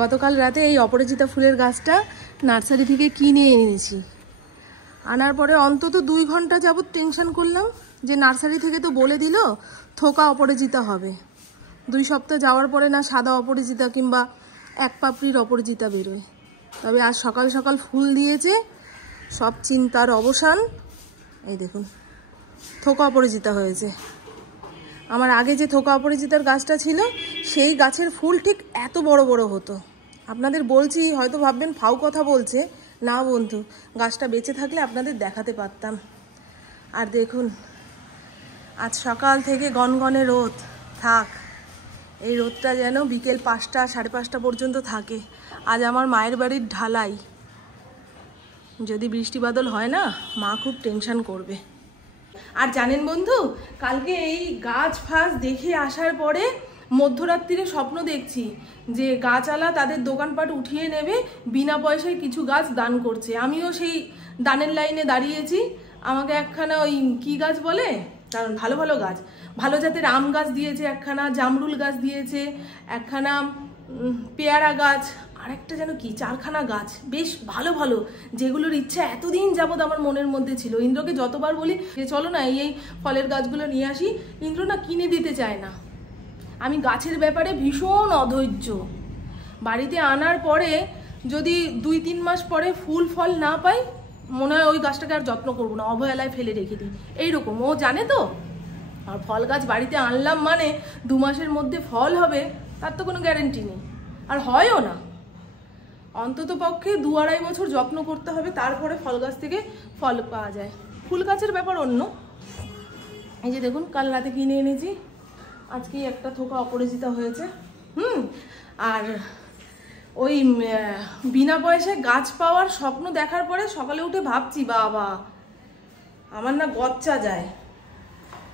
গতকাল রাতে এই অপরাজিতা ফুলের গাছটা নার্সারি থেকে কিনে এনেছি। আনার পরে অন্তত 2 ঘন্টা যাবত টেনশন করলাম যে নার্সারি থেকে তো বলে দিল থোকা অপরাজিতা হবে। 2 সপ্তাহ যাওয়ার পরে না সাদা অপরাজিতা কিংবা এক পাপড়ির অপরাজিতা বেরোয়। তবে আজ সকাল সকাল ফুল দিয়েছে, সব চিন্তার অবসান। এই দেখুন থোকা অপরাজিতা হয়েছে। আমার আগে যে থোকা অপরাজিতার গাছটা ছিল সেই গাছের ফুল ঠিক এত বড় বড় হতো। আপনাদের বলছি, হয়তো ভাববেন ফাউ কথা বলছে, না বন্ধু, গাছটা বেঁচে থাকলে আপনাদের দেখাতে পারতাম। আর দেখুন আজ সকাল থেকে গনগনে রোদ। থাক, এই রোদটা যেন বিকেল 5টা 5:30 পর্যন্ত থাকে। আজ আমার মায়ের বাড়ির ঢালাই, যদি বৃষ্টি বাদল হয় না মা খুব টেনশন করবে। আর জানেন বন্ধু, কালকে এই গাছ ফাছ দেখে আসার পরে মধ্যরাত্রিরে স্বপ্ন দেখছি যে গাছওয়ালা তাদের দোকানপাট উঠিয়ে নেবে, বিনা পয়সায় কিছু গাছ দান করছে। আমিও সেই দানের লাইনে দাঁড়িয়েছি। আমাকে একখানা ওই কি গাছ বলে, কারণ ভালো ভালো গাছ, ভালো জাতের আম গাছ দিয়েছে, একখানা জামরুল গাছ দিয়েছে, একখানা পেয়ারা গাছ, আর একটা যেন কি 4খানা গাছ, বেশ ভালো ভালো, যেগুলোর ইচ্ছা এতদিন যাবৎ আমার মনের মধ্যে ছিল। ইন্দ্রকে যতবার বলি যে চলো না এই ফলের গাছগুলো নিয়ে আসি, ইন্দ্র না কিনে দিতে চায় না। আমি গাছের ব্যাপারে ভীষণ অধৈর্য। বাড়িতে আনার পরে যদি 2-3 মাস পরে ফুল ফল না পাই, মনে হয় ওই গাছটাকে আর যত্ন করবো না, অবহেলায় ফেলে রেখে দিই। এইরকম ও জানে তো। আর ফল গাছ বাড়িতে আনলাম মানে 2 মাসের মধ্যে ফল হবে তার তো কোনো গ্যারেন্টি নেই, আর হয়ও না। অন্তত পক্ষে 2-2.5 বছর যত্ন করতে হবে, তারপরে ফল গাছ থেকে ফল পাওয়া যায়। ফুল গাছের ব্যাপার অন্য। এই যে দেখুন কাল রাতে কিনে এনেছি, আজকে একটা থোকা অপরাজিতা হয়েছে। আর ওই বিনা পয়সায় গাছ পাওয়ার স্বপ্ন দেখার পরে সকালে উঠে ভাবছি বাবা আমার না গচ্চা যায়।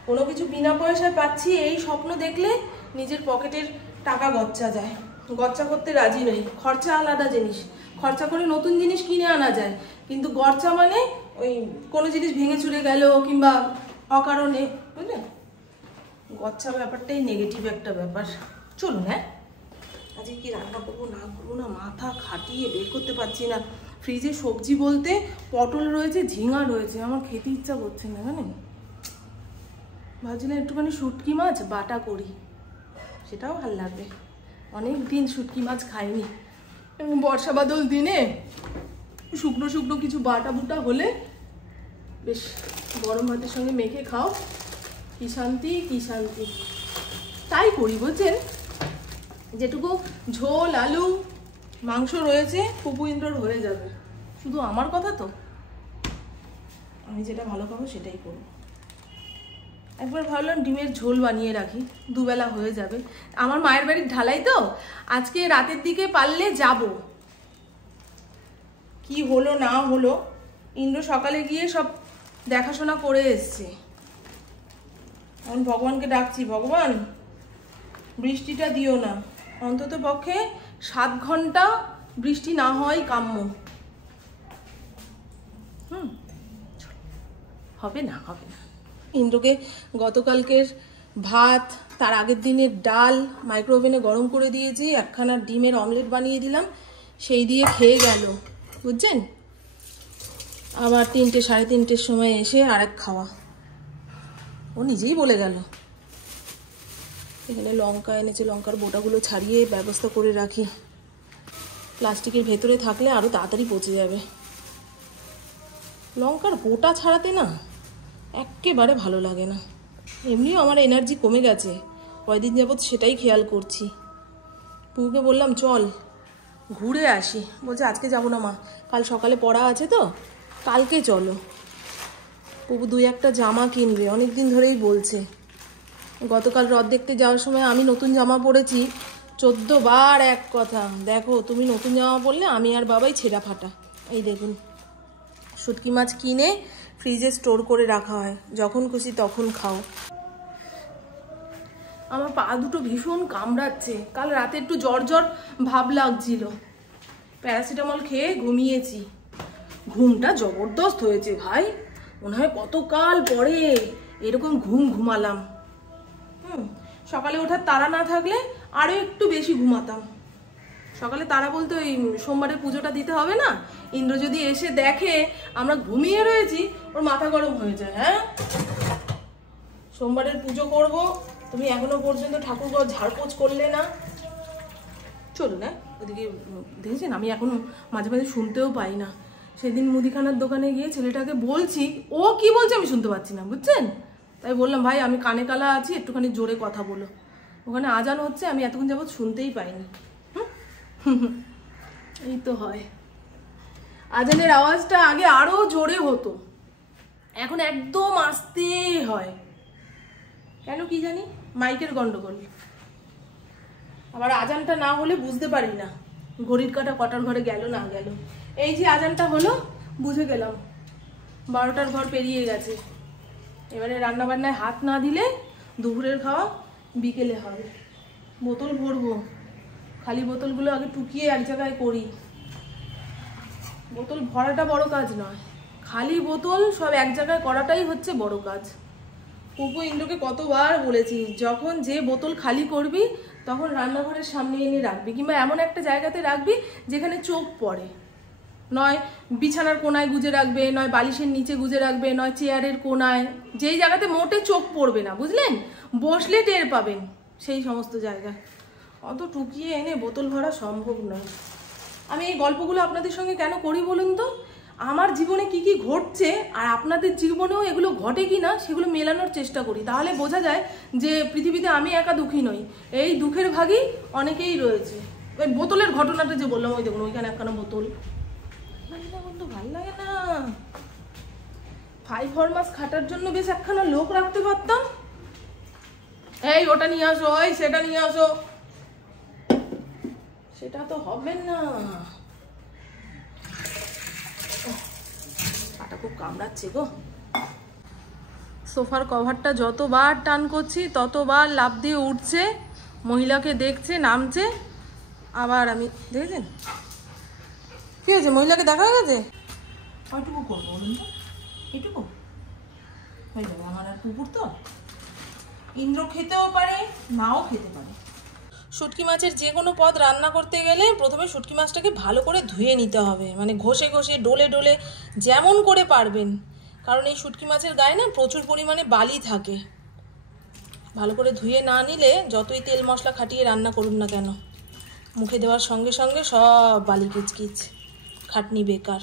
কোনো কিছু বিনা পয়সায় পাচ্ছি এই স্বপ্ন দেখলে নিজের পকেটের টাকা গচ্চা যায়। গচ্চা করতে রাজি নই। খরচা আলাদা জিনিস, খরচা করে নতুন জিনিস কিনে আনা যায়, কিন্তু গচ্চা মানে ওই কোনো জিনিস ভেঙে চুরে গেল কিংবা অকারণে, বুঝলেন? গচ্চা ব্যাপারটাই নেগেটিভ একটা ব্যাপার। চলুন হ্যাঁ, আজকে কি রান্না করবো না করবো না মাথা খাটিয়ে বের করতে পারছি না। ফ্রিজে সবজি বলতে পটল রয়েছে, ঝিঙা রয়েছে, আমার খেতে ইচ্ছা করছে না জানেন। ভাবছিলাম একটুখানি শুটকি মাছ বাটা করি, সেটাও ভালো লাগবে। অনেক দিন শুটকি মাছ খাইনি। এবং বর্ষা বাদল দিনে শুকনো শুকনো কিছু বাটা বুটা হলে বেশ গরম ভাতের সঙ্গে মেখে খাও, কি শান্তি কি শান্তি। তাই করি বুঝছেন। যেটুকু ঝোল আলু মাংস রয়েছে ফুপু ইন্দ্রর হয়ে যাবে। শুধু আমার কথা তো, আমি যেটা ভালো খাবো সেটাই করবো। একবার ভাবলাম ডিমের ঝোল বানিয়ে রাখি, 2 বেলা হয়ে যাবে। আমার মায়ের বাড়ির ঢালাই তো, আজকে রাতের দিকে পারলে যাব। কি হলো না হলো, ইন্দ্র সকালে গিয়ে সব দেখাশোনা করে এসছে। এখন ভগবানকে ডাকছি, ভগবান বৃষ্টিটা দিও না, অন্তত পক্ষে 7 ঘন্টা বৃষ্টি না হয় কাম্য। হবে না হবে না। ইন্দ্রকে গতকালকের ভাত, তার আগের দিনের ডাল মাইক্রোওভেনে গরম করে দিয়েছি, একখানা ডিমের অমলেট বানিয়ে দিলাম, সেই দিয়ে খেয়ে গেল বুঝছেন। আবার 3টে 3:30-র সময় এসে আরেক খাওয়া। ও নিজেই বলে গেল। এখানে লঙ্কা এনেছে, লঙ্কার বোটাগুলো ছাড়িয়ে ব্যবস্থা করে রাখি, প্লাস্টিকের ভেতরে থাকলে আরও তাড়াতাড়ি পচে যাবে। লঙ্কার বোটা ছাড়াতে না একেবারে ভালো লাগে না। এমনিও আমার এনার্জি কমে গেছে কয়দিন যাবৎ, সেটাই খেয়াল করছি। পুকুকে বললাম চল ঘুরে আসি, বলছে আজকে যাবো না মা, কাল সকালে পড়া আছে তো, কালকে চলো। পুপু 2-1টা জামা কিনবে, অনেক দিন ধরেই বলছে। গতকাল রথ দেখতে যাওয়ার সময় আমি নতুন জামা পরেছি, 14 বার এক কথা, দেখো তুমি নতুন জামা পরলে আমি আর বাবাই ছেঁড়া ফাটা। এই দেখুন শুটকি মাছ কিনে ফ্রিজে স্টোর করে রাখা হয়, যখন খুশি তখন খাও। আমার পা দুটো ভীষণ কামড়াচ্ছে, কাল রাতে একটু জ্বর জ্বর ভাব লাগছিল, প্যারাসিটামল খেয়ে ঘুমিয়েছি। ঘুমটা জবরদস্ত হয়েছে ভাই, মনে হয় কতকাল পরে এরকম ঘুমালাম। সকালে ওঠার তাড়া না থাকলে আরো একটু বেশি ঘুমাতাম। সকালে তারা বলতে ওই সোমবারের পুজোটা দিতে হবে না, ইন্দ্র যদি এসে দেখে আমরা ঘুমিয়ে রয়েছি ওর মাথা গরম হয়ে যায়। হ্যাঁ, সোমবারের পুজো করব, তুমি এখনো পর্যন্ত ঠাকুরঘর ঝাড়পোছ করলে না। চলুন, হ্যাঁ ওদিকে দেখেছেন, আমি এখন মাঝে মাঝে শুনতেও পাই না। সেদিন মুদিখানার দোকানে গিয়ে ছেলেটাকে বলছি, ও কি বলছে আমি শুনতে পাচ্ছি না, বুঝছেন? তাই বললাম ভাই আমি কানে কালা আছি, একটুখানি জোরে কথা বলো। ওখানে আজান হচ্ছে, আমি এতক্ষণ যাবৎ শুনতেই পাইনি। এই তো হয়, আজানের আওয়াজটা আগে আরো জোরে হতো, এখন একদম আস্তে হয়। কেন কি জানি, মাইকের গন্ডগোল। আবার আজানটা না হলে বুঝতে পারি না ঘড়ির কাঁটা কটার ঘরে গেল না গেল। এই যে আজানটা হলো বুঝে গেলাম 12টার ঘর পেরিয়ে গেছে। এবারে রান্না বান্নায় হাত না দিলে দুপুরের খাওয়া বিকেলে হবে। বোতল ভরবো, খালি বোতলগুলো আগে টুকিয়ে এক জায়গায় করি। বোতল ভরাটা বড় কাজ নয়, খালি বোতল সব এক জায়গায় করাটাই হচ্ছে বড় কাজ। পুপু ইন্দ্রকে কতবার বলেছি, যখন যে বোতল খালি করবি তখন রান্নাঘরের সামনে এনে রাখবি, কিংবা এমন একটা জায়গাতে রাখবি যেখানে চোখ পড়ে। নয় বিছানার কোনায় গুজে রাখবে, নয় বালিশের নিচে গুজে রাখবে, নয় চেয়ারের কোনায়, যেই জায়গাতে মোটে চোখ পড়বে না, বুঝলেন? বসলে টের পাবেন সেই সমস্ত জায়গায়। অত টুকিয়ে এনে বোতল ভরা সম্ভব নয়। আমি এই গল্পগুলো আপনাদের সঙ্গে কেন করি বলুন তো? আমার জীবনে কি কি ঘটছে আর আপনাদের জীবনেও এগুলো ঘটে কি না সেগুলো মেলানোর চেষ্টা করি, তাহলে বোঝা যায় যে পৃথিবীতে আমি একা দুঃখী নই, এই দুঃখের ভাগই অনেকেই রয়েছে। ওই বোতলের ঘটনাটা যে বললাম, ওই দেখুন ওইখানে একখানা বোতল, কিন্তু ভালো লাগে না। 5 মাস খাটার জন্য বেশ একখানা লোক রাখতে পারতাম। এই ওটা নিয়ে আসো, ওই সেটা নিয়ে আসো, সেটা তো হবে না। পাটা খুব কামড়াচ্ছে গো। সোফার কভারটা যতবার টান করছি ততবার লাফ দিয়ে উঠছে, মহিলাকে দেখছে, নামছে। আবার আমি দেখেছেন কি হয়েছে, মহিলাকে দেখা গেছে। কয়টুকু করবো বলুন তো? এইটুকু হয়ে যাবে আমার আর কুকুর তো। ইন্দ্র খেতেও পারে, নাও খেতে পারে। শুটকি মাছের যে কোনো পদ রান্না করতে গেলে প্রথমে শুটকি মাছটাকে ভালো করে ধুয়ে নিতে হবে, মানে ঘষে ঘষে ডলে ডলে যেমন করে পারবেন, কারণ এই শুটকি মাছের গায়ে না প্রচুর পরিমাণে বালি থাকে। ভালো করে ধুয়ে না নিলে যতই তেল মশলা খাটিয়ে রান্না করুন না কেন, মুখে দেওয়ার সঙ্গে সঙ্গে সব বালি কিচকিচ, খাটনি বেকার।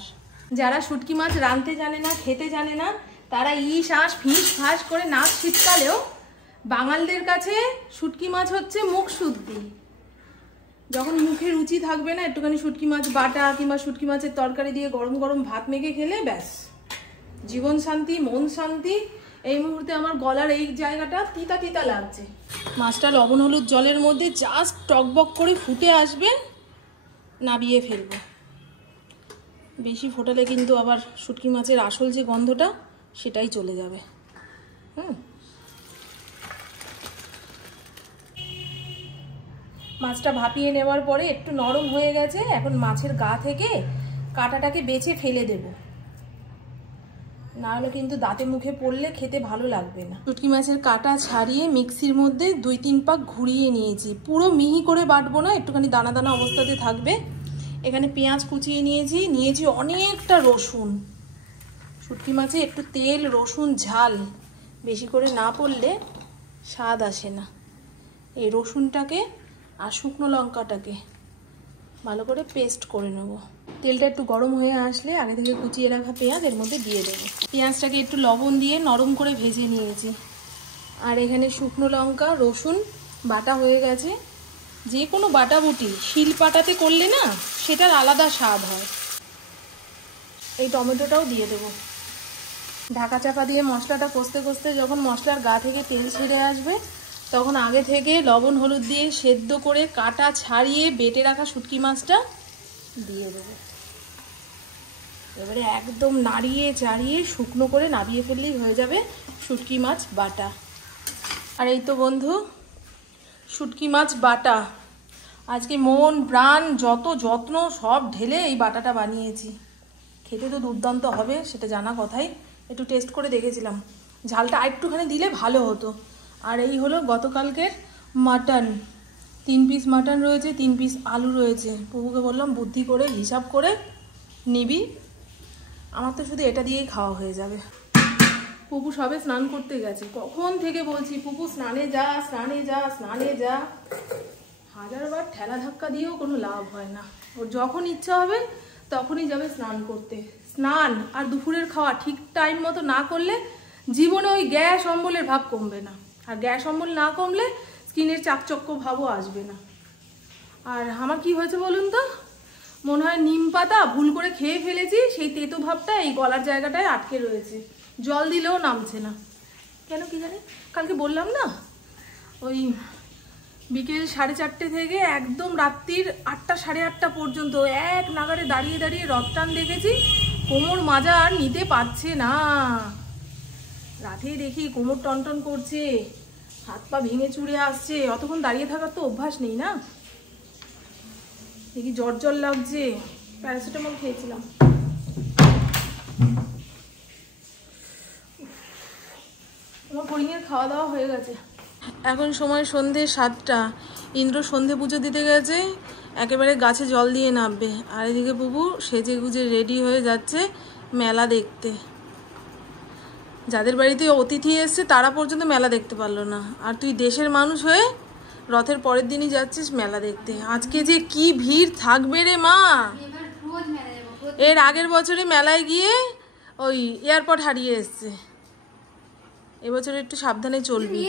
যারা শুটকি মাছ রাঁধতে জানে না, খেতে জানে না, তারা ইস আস ফিস ফাঁস করে নাক শীতকালেও বাঙালদের কাছে শুটকি মাছ হচ্ছে মুখ শুদ্ধি। যখন মুখে রুচি থাকবে না, একটুখানি শুটকি মাছ বাটা কিংবা শুটকি মাছের তরকারি দিয়ে গরম গরম ভাত মেখে খেলে ব্যাস জীবন শান্তি, মন শান্তি। এই মুহূর্তে আমার গলার এই জায়গাটা তিতা তিতা লাগছে। মাছটা লবণ হলুদ জলের মধ্যে জাস্ট টকবক করে ফুটে আসবে, নাবিয়ে ফেলবো। বেশি ফোটালে কিন্তু আবার শুটকি মাছের আসল যে গন্ধটা সেটাই চলে যাবে। মাছটা ভাপিয়ে নেওয়ার পরে একটু নরম হয়ে গেছে, এখন মাছের গা থেকে কাঁটাটাকে বেছে ফেলে দেব, না হলে কিন্তু দাঁতে মুখে পড়লে খেতে ভালো লাগবে না। শুটকি মাছের কাঁটা ছাড়িয়ে মিক্সির মধ্যে 2-3 পাক ঘুরিয়ে নিয়েছি। পুরো মিহি করে বাটবো না, একটুখানি দানা দানা অবস্থাতে থাকবে। এখানে পেঁয়াজ কুচিয়ে নিয়েছি অনেকটা রসুন। শুটকি মাছে একটু তেল, রসুন, ঝাল বেশি করে না পড়লে স্বাদ আসে না। এই রসুনটাকে আর শুকনো লঙ্কাটাকে ভালো করে পেস্ট করে নেব। তেলটা একটু গরম হয়ে আসলে আগে থেকে কুচিয়ে রাখা পেঁয়াজ এর মধ্যে দিয়ে দেবো। পেঁয়াজটাকে একটু লবণ দিয়ে নরম করে ভেজে নিয়েছি। আর এখানে শুকনো লঙ্কা, রসুন বাটা হয়ে গেছে। যে কোনো বাটাবুটি শিল পাটাতে করলে না সেটার আলাদা স্বাদ হয়। এই টমেটোটাও দিয়ে দেবো। ঢাকা চাপা দিয়ে মশলাটা কষতে কষতে যখন মশলার গা থেকে তেল ছেড়ে আসবে, তখন আগে থেকে লবণ হলুদ দিয়ে সেদ্ধ করে কাটা ছাড়িয়ে বেটে রাখা শুটকি মাছটা দিয়ে দেবো। এবারে একদম নাড়িয়ে চাড়িয়ে শুকনো করে নাবিয়ে ফেললেই হয়ে যাবে শুটকি মাছ বাটা। আর এই তো বন্ধু শুটকি মাছ বাটা। আজকে মন প্রাণ যত যত্ন সব ঢেলে এই বাটাটা বানিয়েছি। খেতে তো দুর্দান্ত হবে, সেটা জানা কথাই। একটু টেস্ট করে দেখেছিলাম, ঝালটা একটুখানি দিলে ভালো হতো। আর এই হলো গতকালকের মাটন, 3 পিস মাটন রয়েছে, 3 পিস আলু রয়েছে। পুপুকে বললাম বুদ্ধি করে হিসাব করে নিবি, আমার তো শুধু এটা দিয়েই খাওয়া হয়ে যাবে। পুপু সবে স্নান করতে গেছে, কখন থেকে বলছি পুপু স্নানে যা স্নানে যা স্নানে যা, 1000বার ঠেলা ধাক্কা দিয়েও কোনো লাভ হয় না। ওর যখন ইচ্ছা হবে তখনই যাবে স্নান করতে। স্নান আর দুপুরের খাওয়া ঠিক টাইম মতো না করলে জীবনে ওই গ্যাস অম্বলের ভাব কমবে না, আর গ্যাস অম্বল না কমলে স্কিনের চাকচক্য ভাবও আসবে না। আর আমার কি হয়েছে বলুন তো, মনে হয় নিম পাতা ভুল করে খেয়ে ফেলেছি, সেই তেতো ভাবটা এই গলার জায়গাটায় আটকে রয়েছে, জল দিলেও নামছে না কেন কি জানি। কালকে বললাম না, ওই বিকেল 4:30 থেকে একদম রাত্রির 8টা 8:30 পর্যন্ত এক নাগারে দাঁড়িয়ে দাঁড়িয়ে রথ টান দেখেছি, কোমর মাজা আর নিতে পারছে না। রাতেই দেখি কোমর টনটন করছে, হাত পা ভেঙে চুড়ে আসছে, অতক্ষণ দাঁড়িয়ে থাকার তো অভ্যাস নেই না। দেখি জ্বর জ্বর লাগছে, প্যারাসিটামল খেয়েছিলাম। আমার হরিণের খাওয়া দাওয়া হয়ে গেছে, এখন সময় সন্ধে 7টা। ইন্দ্র সন্ধে পুজো দিতে গেছে, একেবারে গাছে জল দিয়ে নামবে। আর এদিকে বুবু সেজে গুজে রেডি হয়ে যাচ্ছে মেলা দেখতে। যাদের বাড়িতে অতিথি এসছে তারা পর্যন্ত মেলা দেখতে পারলো না, আর তুই দেশের মানুষ হয়ে রথের পরের দিনই যাচ্ছিস মেলা দেখতে। আজকে যে কি ভিড় থাকবে রে মা। এর আগের বছরে মেলায় গিয়ে ওই এয়ারপোর্ট হারিয়ে এসছে, এবছর একটু সাবধানে চলবি।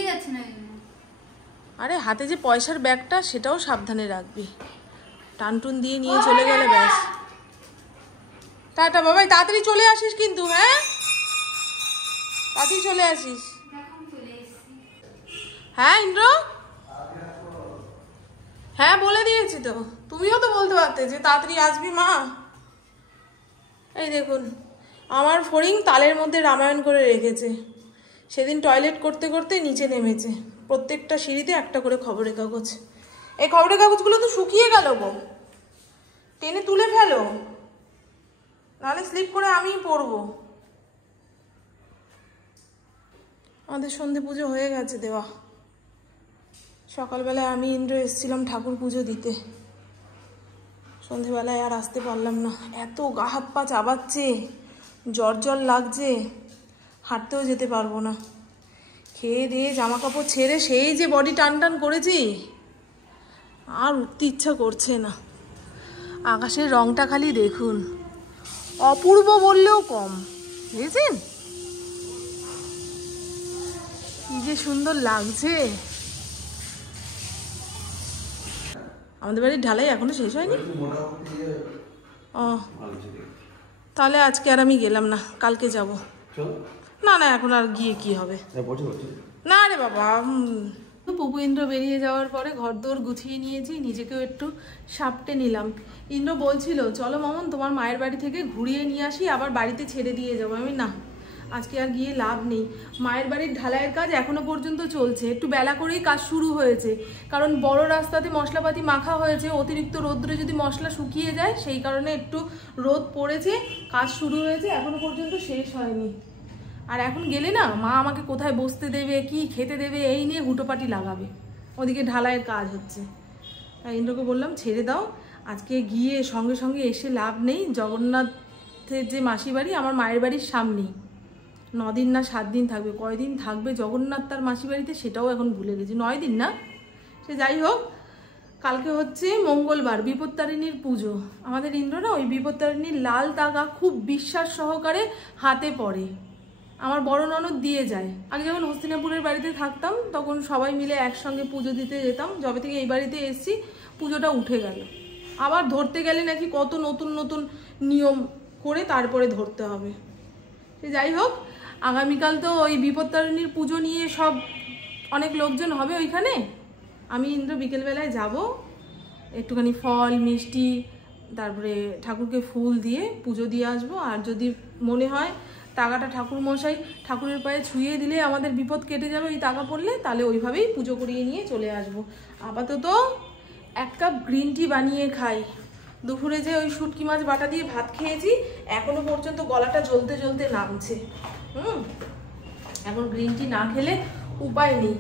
আরে হাতে যে পয়সার ব্যাগটা সেটাও সাবধানে রাখবি, টানটুন দিয়ে নিয়ে চলে গেলে ব্যাস। টাটা বাবাই, তাড়াতাড়ি চলে আসিস কিন্তু, হ্যাঁ তাড়াতাড়ি চলে আসিস। হ্যাঁ ইন্দ্র, হ্যাঁ বলে দিয়েছি তো, তুমিও তো বলতে পারতে যে তাড়াতাড়ি আসবি মা। এই দেখুন আমার ফড়িং তালের মধ্যে রামায়ণ করে রেখেছে, সেদিন টয়লেট করতে করতে নিচে নেমেছে। প্রত্যেকটা সিঁড়িতে একটা করে খবরের কাগজ, এই খবরের কাগজগুলো তো শুকিয়ে গেল গো, টেনে তুলে ফেলো, নাহলে স্লিপ করে আমিই পড়বো। আমাদের সন্ধে পুজো হয়ে গেছে দেওয়া, সকালবেলায় আমি ইন্দ্র এসেছিলাম ঠাকুর পুজো দিতে, সন্ধেবেলায় আর আসতে পারলাম না, এত গা হাত পা চাবাচ্ছে, জ্বর জ্বর লাগছে, হাঁটতেও যেতে পারবো না। খেয়ে দিয়ে জামা কাপড় ছেড়ে সেই যে বডি টান টান করেছি, আর উঠতে ইচ্ছা করছে না। আকাশের রংটা খালি দেখুন, অপূর্ব বললেও কম, বুঝেছেন কি যে সুন্দর লাগছে। আমাদের বাড়ির ঢালাই এখনো শেষ হয়নি। ও তাহলে আজকে আর আমি গেলাম না, কালকে যাব। না না এখন আর গিয়ে কি হবে, না রে বাবা। পুপু ইন্দ্র বেরিয়ে যাওয়ার পরে ঘরদোর গুছিয়ে নিয়েছি, নিজেকেও একটু সাপটে নিলাম। ইন্দ্র বলছিল চলো মামন তোমার মায়ের বাড়ি থেকে ঘুরিয়ে নিয়ে আসি, আবার বাড়িতে ছেড়ে দিয়ে যাবো। আমি না, আজকে আর গিয়ে লাভ নেই। মায়ের বাড়ির ঢালাইয়ের কাজ এখনো পর্যন্ত চলছে, একটু বেলা করেই কাজ শুরু হয়েছে, কারণ বড় রাস্তাতে মশলাপাতি মাখা হয়েছে, অতিরিক্ত রোদ্রে যদি মশলা শুকিয়ে যায় সেই কারণে একটু রোদ পড়েছে, কাজ শুরু হয়েছে, এখনো পর্যন্ত শেষ হয়নি। আর এখন গেলে না মা আমাকে কোথায় বসতে দেবে, কি খেতে দেবে, এই নিয়ে হুটোপাটি লাগাবে, ওদিকে ঢালাইয়ের কাজ হচ্ছে। তাই ইন্দ্রকে বললাম ছেড়ে দাও, আজকে গিয়ে সঙ্গে সঙ্গে এসে লাভ নেই। জগন্নাথের যে মাসি বাড়ি আমার মায়ের বাড়ির সামনেই, 9 দিন না 7 দিন থাকবে, কয়দিন থাকবে জগন্নাথ তার মাসি বাড়িতে সেটাও এখন ভুলে গেছি, 9 দিন না, সে যাই হোক। কালকে হচ্ছে মঙ্গলবার, বিপত্তারিণীর পুজো। আমাদের ইন্দ্র না ওই বিপত্তারিণীর লাল তাগা খুব বিশ্বাস সহকারে হাতে পড়ে, আমার বড় ননদ দিয়ে যায়। আগে যখন হস্তিনাপুরের বাড়িতে থাকতাম তখন সবাই মিলে একসঙ্গে পুজো দিতে যেতাম, যবে থেকে এই বাড়িতে এসেছি পুজোটা উঠে গেল। আবার ধরতে গেলে নাকি কত নতুন নতুন নিয়ম করে তারপরে ধরতে হবে। সে যাই হোক, আগামীকাল তো ওই বিপত্তারিণীর পুজো নিয়ে সব অনেক লোকজন হবে ওইখানে। আমি ইন্দ্র বিকেলবেলায় যাব, একটুখানি ফল মিষ্টি তারপরে ঠাকুরকে ফুল দিয়ে পুজো দিয়ে আসবো। আর যদি মনে হয় তাগাটা ঠাকুর মশাই ঠাকুরের পায়ে ছুঁয়ে দিলে আমাদের বিপদ কেটে যাবে ওই তাগা পড়লে, তাহলে ওইভাবেই পুজো করিয়ে নিয়ে চলে আসবো। আপাতত 1 কাপ গ্রিন টি বানিয়ে খাই। দুপুরে যে ওই শুটকি মাছ বাটা দিয়ে ভাত খেয়েছি, এখনো পর্যন্ত গলাটা জ্বলতে জ্বলতে নামছে। এখন গ্রিন টি না খেলে উপায় নেই।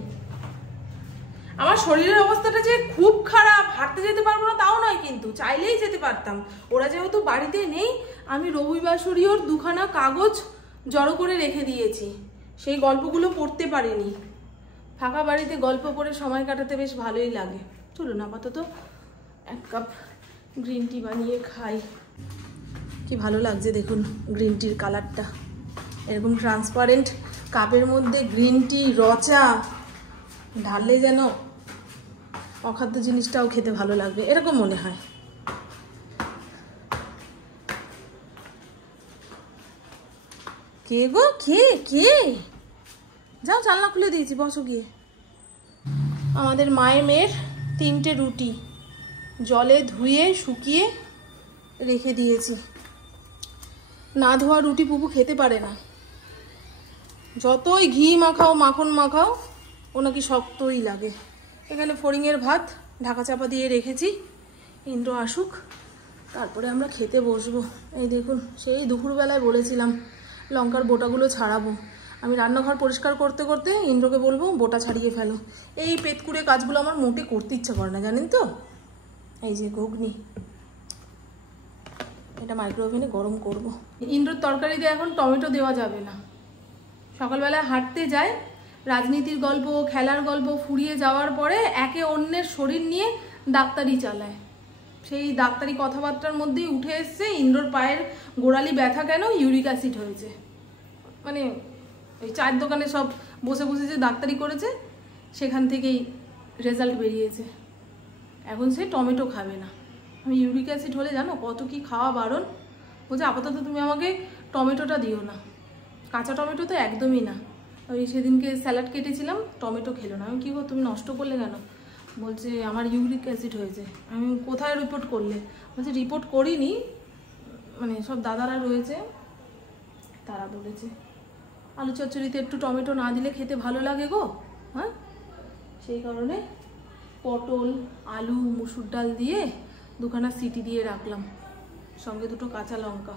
আমার শরীরের অবস্থাটা যে খুব খারাপ, হাঁটতে যেতে পারবো না তাও নয়, কিন্তু চাইলেই যেতে পারতাম। ওরা যেহেতু বাড়িতে নেই, আমি রবিবাসরীয়র দুখানা কাগজ জড়ো করে রেখে দিয়েছি, সেই গল্পগুলো পড়তে পারিনি। ফাঁকা বাড়িতে গল্প পড়ে সময় কাটাতে বেশ ভালোই লাগে। চলুন আপাতত এক কাপ গ্রিন টি বানিয়ে খাই। কি ভালো লাগছে দেখুন গ্রিন টির কালারটা, এরকম ট্রান্সপারেন্ট কাপের মধ্যে গ্রিন টি রচা ঢাললে যেন অখাদ্য জিনিসটাও খেতে ভালো লাগবে, এরকম মনে হয়। কে গো, কে কে? যাও, জানলা খুলে দিয়েছি, বসো গিয়ে। আমাদের মায়ের মেয়ের 3টে রুটি জলে ধুয়ে শুকিয়ে রেখে দিয়েছি। না ধোয়া রুটি পুপু খেতে পারে না, যতই ঘি মাখাও মাখন মাখাও ও নাকি শক্তই লাগে। এখানে ফড়িংয়ের ভাত ঢাকা চাপা দিয়ে রেখেছি, ইন্দ্র আসুক তারপরে আমরা খেতে বসবো। এই দেখুন, সেই দুপুরবেলায় বলেছিলাম লঙ্কার বোটাগুলো ছাড়াবো। আমি রান্নাঘর পরিষ্কার করতে করতে ইন্দ্রকে বলবো বোটা ছাড়িয়ে ফেলো। এই পেটকুড়ে কাজগুলো আমার মোটে করতে ইচ্ছা করে না, জানেন তো। এই যে ঘুগনি, এটা মাইক্রোওভেনে গরম করব। ইন্দ্রর তরকারিতে এখন টমেটো দেওয়া যাবে না। সকালবেলায় হাঁটতে যায়, রাজনীতির গল্প খেলার গল্প ফুরিয়ে যাওয়ার পরে একে অন্যের শরীর নিয়ে ডাক্তারি চালায়। সেই ডাক্তারি কথাবার্তার মধ্যেই উঠে এসছে ইন্দ্রর পায়ের গোড়ালি ব্যথা কেন, ইউরিক অ্যাসিড হয়েছে। মানে ওই চায়ের দোকানে সব বসে বসে যে ডাক্তারি করেছে সেখান থেকেই রেজাল্ট বেরিয়েছে। এখন সে টমেটো খাবে না। আমি ইউরিক অ্যাসিড হলে জানো কত কি খাওয়া বারণ। বলছে আপাতত তুমি আমাকে টমেটোটা দিও না, কাঁচা টমেটো তো একদমই না। ওই সেদিনকে স্যালাড কেটেছিলাম, টমেটো খেলো না। আমি কী গো তুমি নষ্ট করলে কেন? বলছে আমার ইউরিক অ্যাসিড হয়েছে। আমি কোথায় রিপোর্ট করলে? বলছে রিপোর্ট করিনি, মানে সব দাদারা রয়েছে তারা বলেছে আলু চচ্চড়িতে একটু টমেটো না দিলে খেতে ভালো লাগে গো। হ্যাঁ, সেই কারণে পটল আলু মুসুর ডাল দিয়ে দুখানা সিটি দিয়ে রাখলাম, সঙ্গে 2টো কাঁচা লঙ্কা,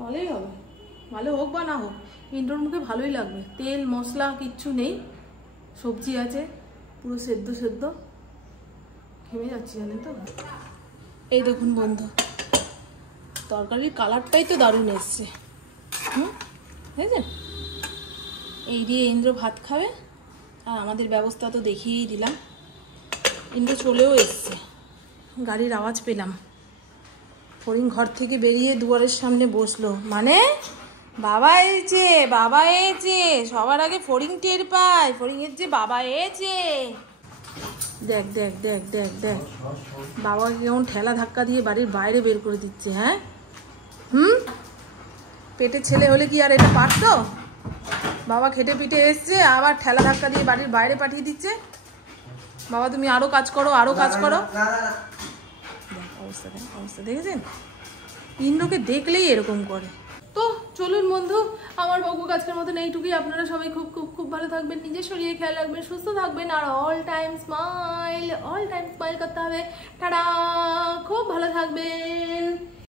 ভালোই হবে। ভালো হোক বা না হোক, ইন্দ্রর মুখে ভালোই লাগবে। তেল মশলা কিচ্ছু নেই, সবজি আছে পুরো সেদ্ধ সেদ্ধ, ঘেমে যাচ্ছি জানেন তো। এই দেখুন বন্ধু, তরকারির কালারটাই তো দারুণ এসছে। বুঝেছেন, এই দিয়ে ইন্দ্র ভাত খাবে, আর আমাদের ব্যবস্থা তো দেখিয়েই দিলাম। ইন্দ্র চলেও এসছে, গাড়ির আওয়াজ পেলাম। ফড়িং ঘর থেকে বেরিয়ে দুয়ারের সামনে বসলো, মানে বাবা এসেছে, বাবা এসেছে। সবার আগে ফড়িং টের পায়, ফড়িংয়ের যে বাবা এসেছে। দেখ দেখ দেখ দেখ দেখ, বাবাকে কেমন ঠেলা ধাক্কা দিয়ে বাড়ির বাইরে বের করে দিচ্ছে। হ্যাঁ, পেটের ছেলে হলে কি আর এটা পারতো? বাবা খেটে পিটে এসছে, আবার ঠেলা ধাক্কা দিয়ে বাড়ির বাইরে পাঠিয়ে দিচ্ছে। বাবা তুমি আরো কাজ করো, আরো কাজ করো। অবস্থা দেখ, অবস্থা দেখেছেন? ইন্দ্রকে দেখলেই এরকম করে। তো চলুন বন্ধু, আমার বকবক আজকের মতন এইটুকুই। আপনারা সবাই খুব খুব খুব ভালো থাকবেন, নিজের শরীরে খেয়াল রাখবেন, সুস্থ থাকবেন, আর অল টাইম স্মাইল করতে হবে। টাটা, খুব ভালো থাকবেন।